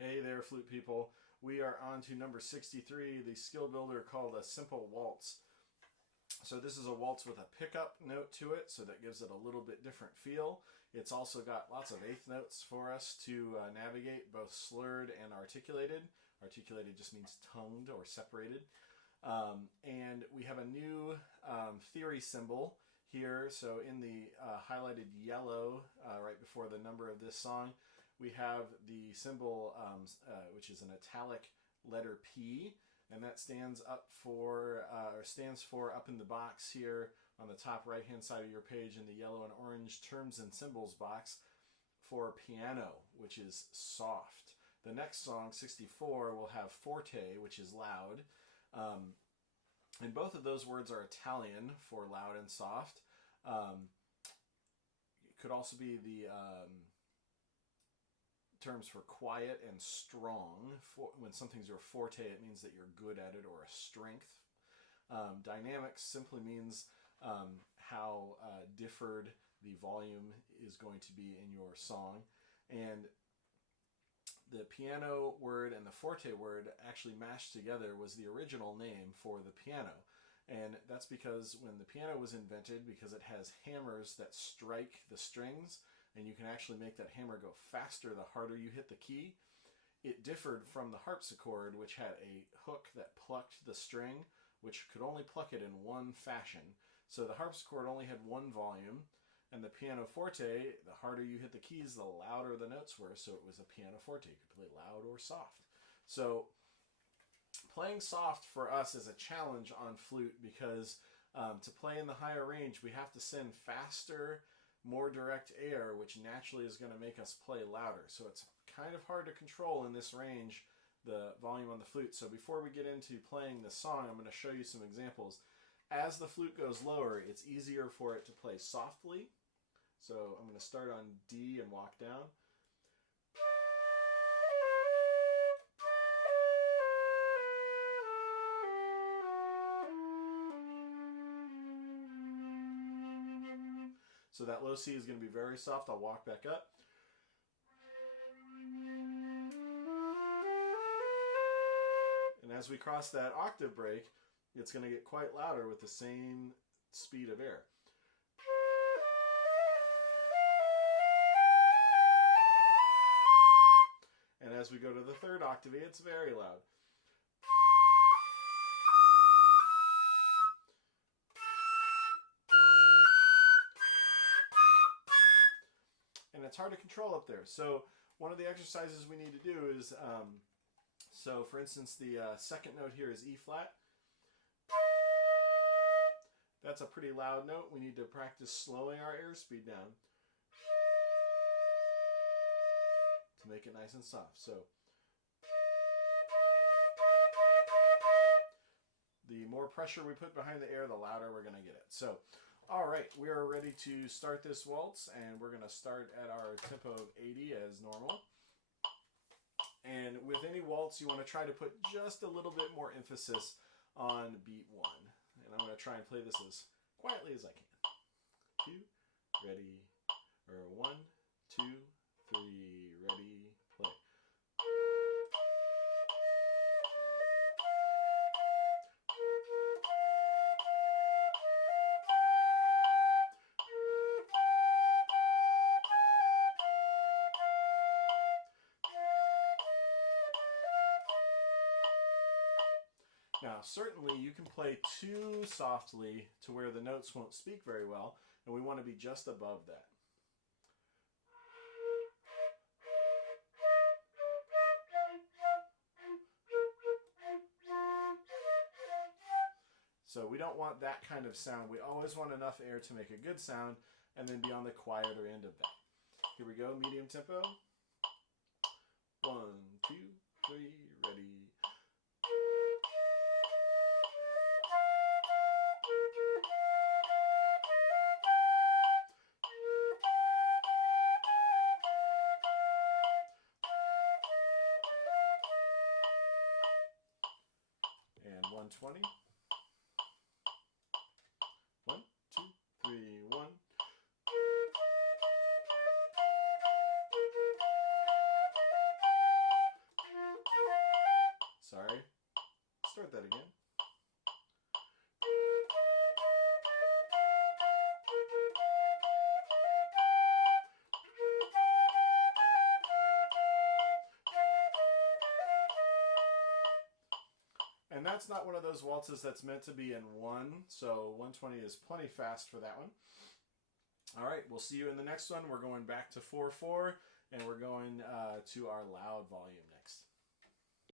Hey there, flute people. We are on to number 63, the skill builder called a simple waltz. So this is a waltz with a pickup note to it, so that gives it a little bit different feel. It's also got lots of eighth notes for us to navigate, both slurred and articulated. Articulated just means tongued or separated. And we have a new theory symbol here. So in the highlighted yellow right before the number of this song, we have the symbol which is an italic letter P, and that stands up for or stands for up in the box here on the top right hand side of your page in the yellow and orange terms and symbols box for piano, which is soft. The next song, 64, will have forte, which is loud. And both of those words are Italian for loud and soft. It could also be the terms for quiet and strong. When something's your forte, it means that you're good at it or a strength. Dynamics simply means how differed the volume is going to be in your song. And the piano word and the forte word actually mashed together was the original name for the piano. And that's because when the piano was invented, because it has hammers that strike the strings, and you can actually make that hammer go faster the harder you hit the key, it differed from the harpsichord, which had a hook that plucked the string, which could only pluck it in one fashion. So the harpsichord only had one volume, and the pianoforte, the harder you hit the keys, the louder the notes were, so it was a pianoforte. You could play loud or soft. So playing soft for us is a challenge on flute because to play in the higher range, we have to send faster, more direct air, which naturally is going to make us play louder. So it's kind of hard to control in this range the volume on the flute. So before we get into playing the song, I'm going to show you some examples. As the flute goes lower, it's easier for it to play softly. So I'm going to start on D and walk down. So that low C is going to be very soft. I'll walk back up. And as we cross that octave break, it's going to get quite louder with the same speed of air. And as we go to the third octave, it's very loud. And it's hard to control up there. So one of the exercises we need to do is, so for instance, the second note here is E flat. That's a pretty loud note. We need to practice slowing our airspeed down to make it nice and soft. So the more pressure we put behind the air, the louder we're going to get it. So, all right, we are ready to start this waltz, and we're going to start at our tempo of 80 as normal. And with any waltz, you want to try to put just a little bit more emphasis on beat 1. And I'm going to try and play this as quietly as I can. 2, ready, or 1, 2, 3, ready, play. Now, certainly you can play too softly to where the notes won't speak very well, and we want to be just above that. So we don't want that kind of sound. We always want enough air to make a good sound and then be on the quieter end of that. Here we go, medium tempo. 1, 2, 3, ready. And 120. 1, 2, 3, 1. start that again. And that's not one of those waltzes that's meant to be in one, so 120 is plenty fast for that one. All right, we'll see you in the next one. We're going back to 4/4, and we're going to our loud volume next.